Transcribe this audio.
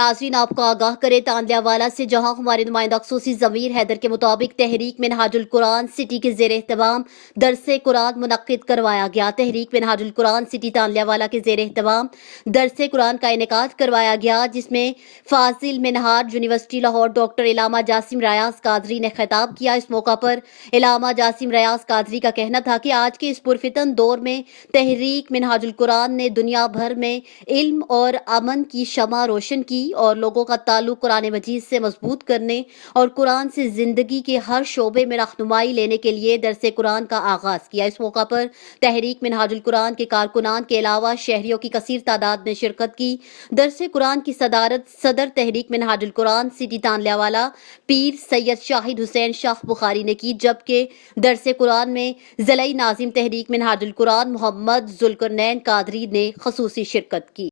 ناظرین آپ کو آگاہ کرے تاندیا والا سے، جہاں ہمارے نمائندہ خصوصی ضمیر حیدر کے مطابق تحریک منہاج القرآن سٹی کے زیر اہتمام درس قرآن منعقد کروایا گیا۔ تحریک منہاج القرآن سٹی تاندیا والا کے زیر اہتمام درس قرآن کا انعقاد کروایا گیا، جس میں فاضل منہاج یونیورسٹی لاہور ڈاکٹر علامہ جاسم ریاض قادری نے خطاب کیا۔ اس موقع پر علامہ جاسم ریاض قادری کا کہنا تھا کہ آج کے اس پرفتن دور میں تحریک منہاج القرآن نے دنیا بھر میں علم اور امن کی شمع روشن کی اور لوگوں کا تعلق قرآن مجید سے مضبوط کرنے اور قرآن سے زندگی کے ہر شعبے میں رہنمائی لینے کے لیے درس قرآن کا آغاز کیا۔ اس موقع پر تحریک منہاج القرآن کے کارکنان کے علاوہ شہریوں کی کثیر تعداد نے شرکت کی۔ درس قرآن کی صدارت صدر تحریک منہاج القرآن سٹی تاندیا والا پیر سید شاہد حسین شاہ بخاری نے کی، جبکہ درس قرآن میں ضلعی ناظم تحریک منہاج القرآن محمد ذوالقرنین قادری نے خصوصی شرکت کی۔